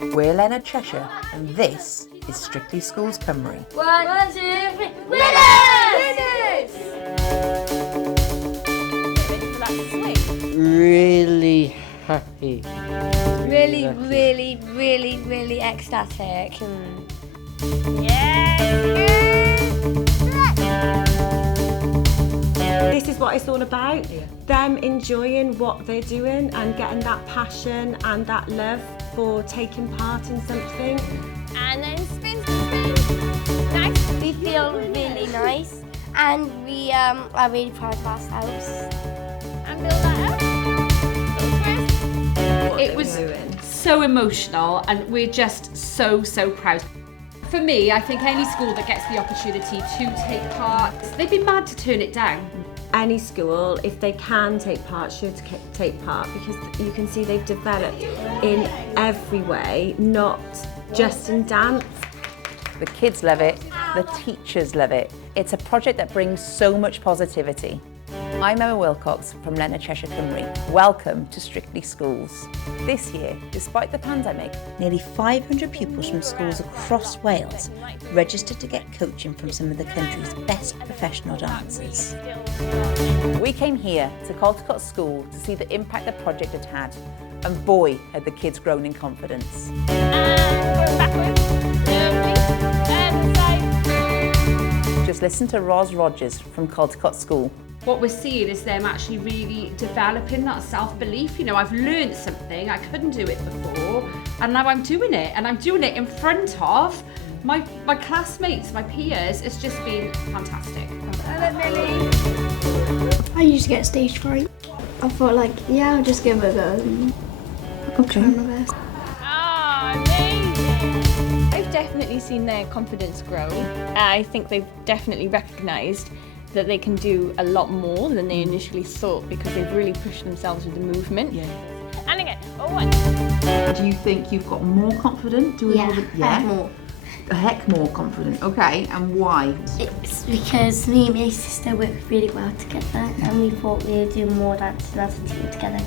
We're Leonard Cheshire, and this is Strictly Schools Cymru. 1, 2, 3, winners! Really happy. Really ecstatic. This is what it's all about. Them enjoying what they're doing and getting that passion and that love for taking part in something. And then spin. Nice. We feel really nice, and we are really proud of ourselves. And build that up. It was so emotional, and we're just so proud. For me, I think any school that gets the opportunity to take part, they'd be mad to turn it down. Any school, if they can take part, should take part, because you can see they've developed in every way, not just in dance. The kids love it, the teachers love it. It's a project that brings so much positivity. I'm Emma Wilcox from Leonard Cheshire Cymru. Welcome to Strictly Schools. This year, despite the pandemic, nearly 500 pupils from schools across Wales registered to get coaching from some of the country's best professional dancers. We came here to Caldecott School to see the impact the project had had, and boy, had the kids grown in confidence. Just listen to Ros Rogers from Caldecott School. What we're seeing is them actually really developing that self-belief. You know, I've learned something, I couldn't do it before, and now I'm doing it, and I'm doing it in front of my classmates, my peers. It's just been fantastic. Hello, Millie. I used to get stage fright. I thought I'll just give it a go and I'll try my best. I've definitely seen their confidence grow. I think they've definitely recognised that they can do a lot more than they initially thought, because they've really pushed themselves with the movement. Yeah. And again, Do you think you've got more confident doing all the... More. A heck more confident. Okay, and why? It's because me and my sister worked really well together, and we thought we would do more dances as a team together.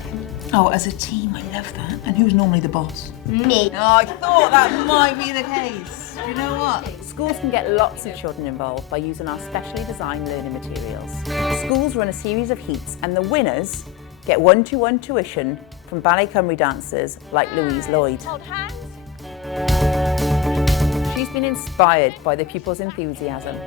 Oh, as a team, I love that. And who's normally the boss? Me. Oh, I thought that might be the case. You know what? Schools can get lots of children involved by using our specially designed learning materials. Schools run a series of heats, and the winners get one-to-one tuition from Ballet Cymru dancers like Louise Lloyd. hold hands. She's been inspired by the pupils' enthusiasm.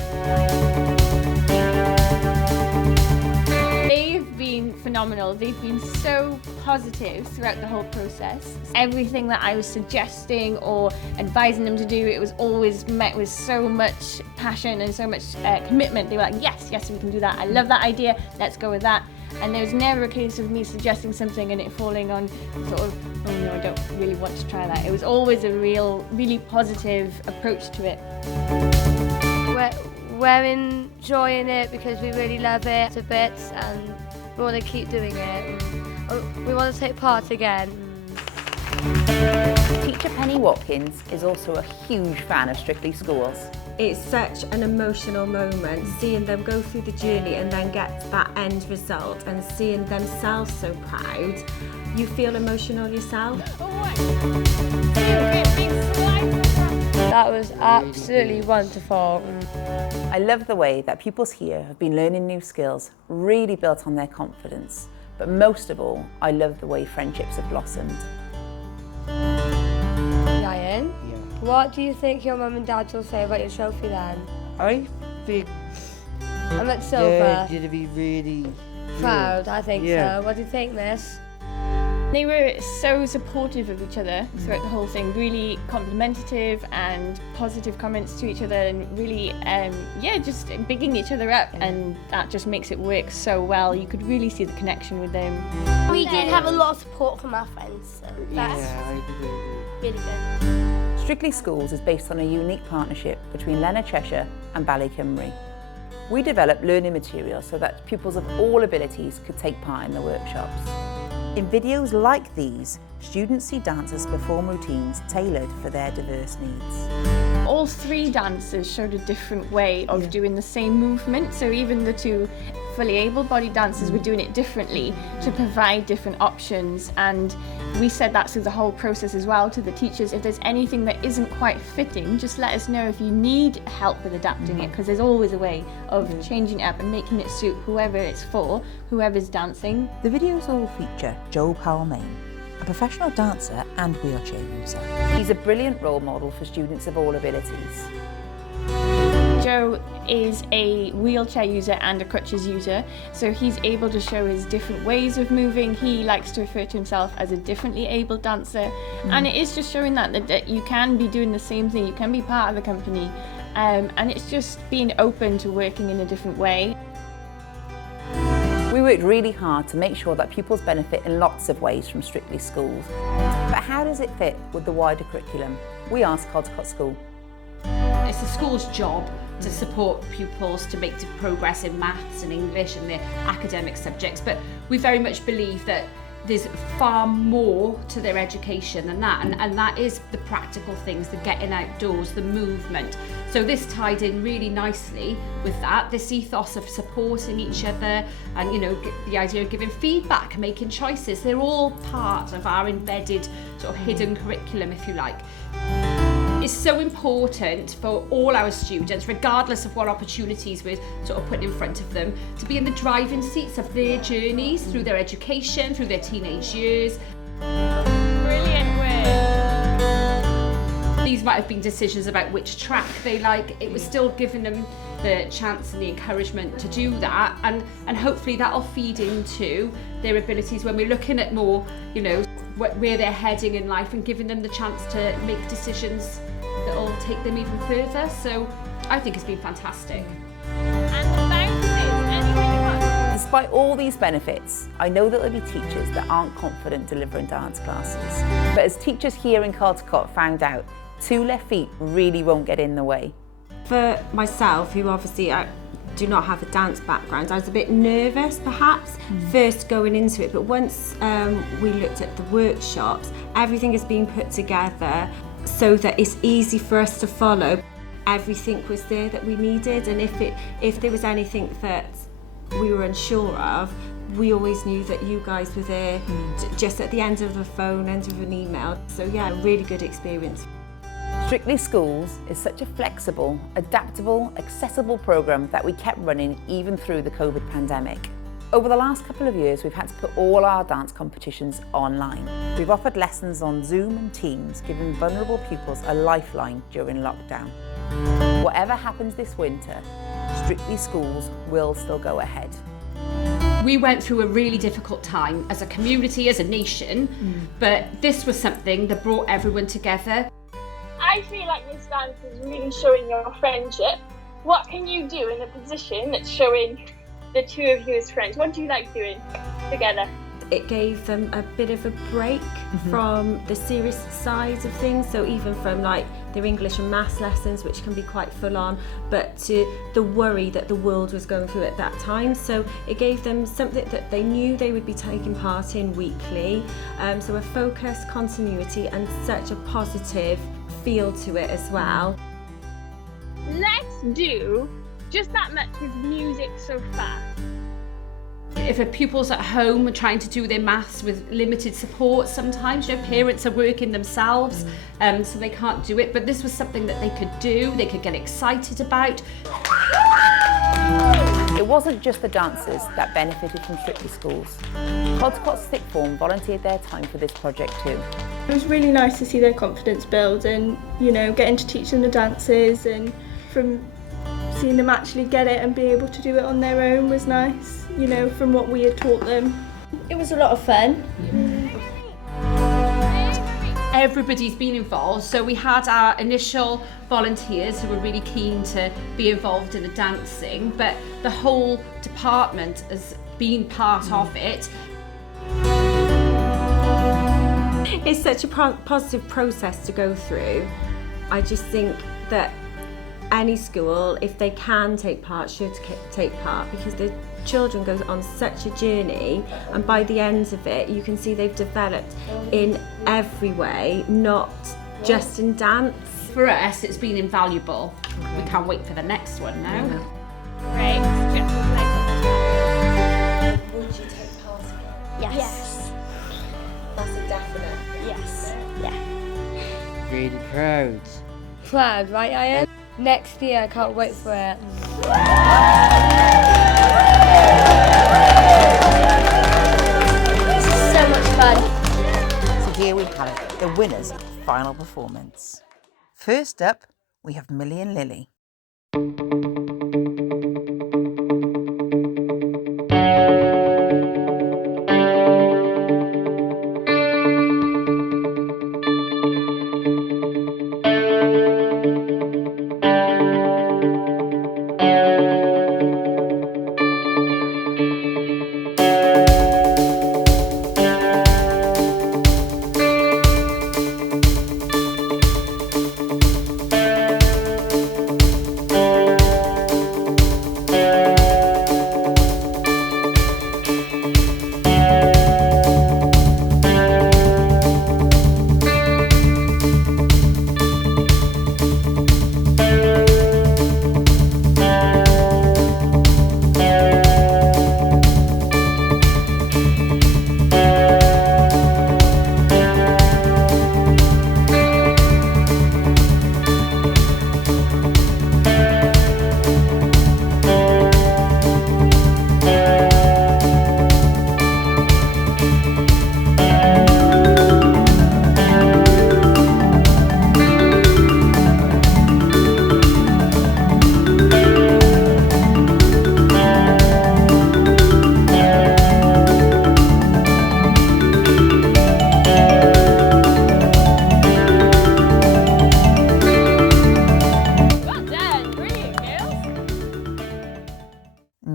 They've been phenomenal. They've been so positive throughout the whole process. Everything that I was suggesting or advising them to do, it was always met with so much passion and so much commitment. They were like, yes, we can do that. I love that idea. Let's go with that. And there was never a case of me suggesting something and it falling on sort of, oh no, I don't really want to try that. It was always a really positive approach to it. We're enjoying it because we really love it to bits, and we want to keep doing it. We want to take part again. Teacher Penny Watkins is also a huge fan of Strictly Schools. It's such an emotional moment, seeing them go through the journey and then get that end result and seeing themselves so proud. You feel emotional yourself. That was absolutely wonderful. I love the way that pupils here have been learning new skills, really built on their confidence. But most of all, I love the way friendships have blossomed. Ieuan, what do you think your mum and dad will say about your trophy then? I think I'm at silver. they're going to be really Proud, I think Yeah. so. What do you think, miss? They were so supportive of each other throughout the whole thing, really complimentative and positive comments to each other, and really, just bigging each other up, and that just makes it work so well. You could really see the connection with them. We did have a lot of support from our friends, so that's I agree. really good. Strictly Schools is based on a unique partnership between Leonard Cheshire and Ballet Cymru. We develop learning materials so that pupils of all abilities could take part in the workshops. In videos like these, students see dancers perform routines tailored for their diverse needs. All three dancers showed a different way of doing the same movement, so even the two fully able-bodied dancers were doing it differently to provide different options, and we said that through the whole process as well to the teachers. If there's anything that isn't quite fitting, just let us know if you need help with adapting it, because there's always a way of changing it up and making it suit whoever it's for, whoever's dancing. The videos all feature Joe Powell-Main, a professional dancer and wheelchair user. He's a brilliant role model for students of all abilities. Joe is a wheelchair user and a crutches user, so he's able to show his different ways of moving. He likes to refer to himself as a differently able dancer, and it is just showing that you can be doing the same thing, you can be part of the company, and it's just being open to working in a different way. We worked really hard to make sure that pupils benefit in lots of ways from Strictly Schools. But how does it fit with the wider curriculum? We asked Caldecott School. It's the school's job to support pupils to make progress in maths and English and their academic subjects, but we very much believe that there's far more to their education than that, and that is the practical things, the getting outdoors, the movement. So this tied in really nicely with that, this ethos of supporting each other and, you know, the idea of giving feedback, making choices. They're all part of our embedded sort of hidden curriculum, if you like. It's so important for all our students, regardless of what opportunities we're sort of putting in front of them, to be in the driving seats of their journeys through their education, through their teenage years. Brilliant work. These might have been decisions about which track they like. It was still giving them the chance and the encouragement to do that, and hopefully that'll feed into their abilities when we're looking at more, you know, where they're heading in life and giving them the chance to make decisions that'll take them even further. So I think it's been fantastic. Despite all these benefits, I know that there'll be teachers that aren't confident delivering dance classes. But as teachers here in Caldecott found out, 2 left feet really won't get in the way. For myself, who obviously I do not have a dance background, I was a bit nervous perhaps first going into it, but once we looked at the workshops, everything is being put together so that it's easy for us to follow. Everything was there that we needed, and if there was anything that we were unsure of, we always knew that you guys were there just at the end of the phone, end of an email. So yeah, a really good experience. Strictly Schools is such a flexible, adaptable, accessible programme that we kept running even through the COVID pandemic. Over the last couple of years, we've had to put all our dance competitions online. We've offered lessons on Zoom and Teams, giving vulnerable pupils a lifeline during lockdown. Whatever happens this winter, Strictly Schools will still go ahead. We went through a really difficult time as a community, as a nation, but this was something that brought everyone together. I feel like this dance is really showing your friendship. What can you do in a position that's showing the two of you as friends? What do you like doing together? It gave them a bit of a break from the serious side of things, so even from like their English and maths lessons, which can be quite full on, but to the worry that the world was going through at that time. So it gave them something that they knew they would be taking part in weekly, so a focus, continuity, and such a positive feel to it as well. Let's do just that much with music so far. If a pupil's at home trying to do their maths with limited support, sometimes, you know, parents are working themselves, so they can't do it, but this was something that they could do, they could get excited about. It wasn't just the dancers that benefited from Strictly Schools. Caldecott Sixth Form volunteered their time for this project too. It was really nice to see their confidence build and, you know, getting to teach them the dances, and from seeing them actually get it and be able to do it on their own was nice, you know, from what we had taught them. It was a lot of fun. Everybody's been involved, so we had our initial volunteers who were really keen to be involved in the dancing, but the whole department has been part of it. It's such a positive process to go through. I just think that any school, if they can take part, should take part, because the children go on such a journey, and by the end of it you can see they've developed in every way, not just in dance. for us, it's been invaluable. We can't wait for the next one now. Great. Just like Would you take part again? Yes. That's a definite. Yes. Yeah. really proud. Proud, right, Ieuan? Next year, I can't wait for it. This is so much fun. So here we have it, the winners of the final performance. First up, we have Millie and Lily.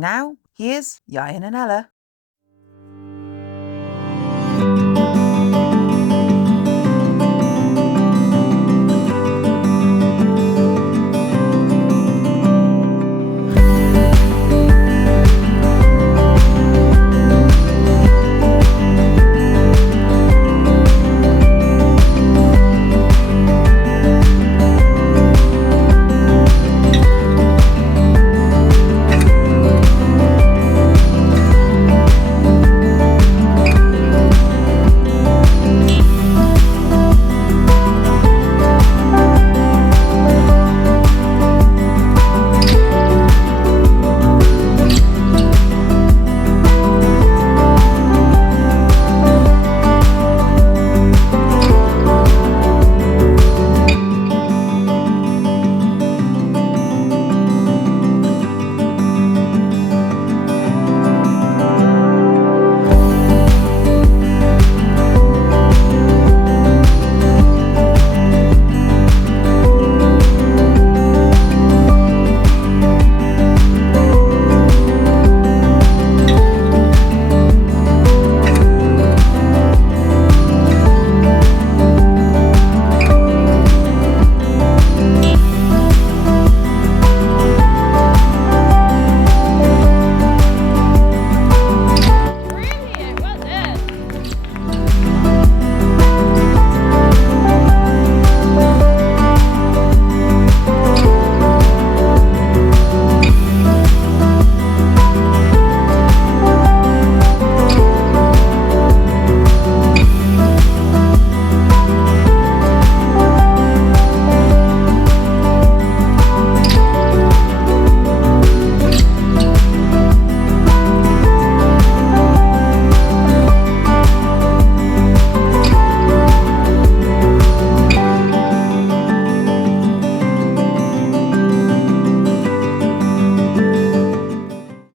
Now, here's Ieuan and Ella.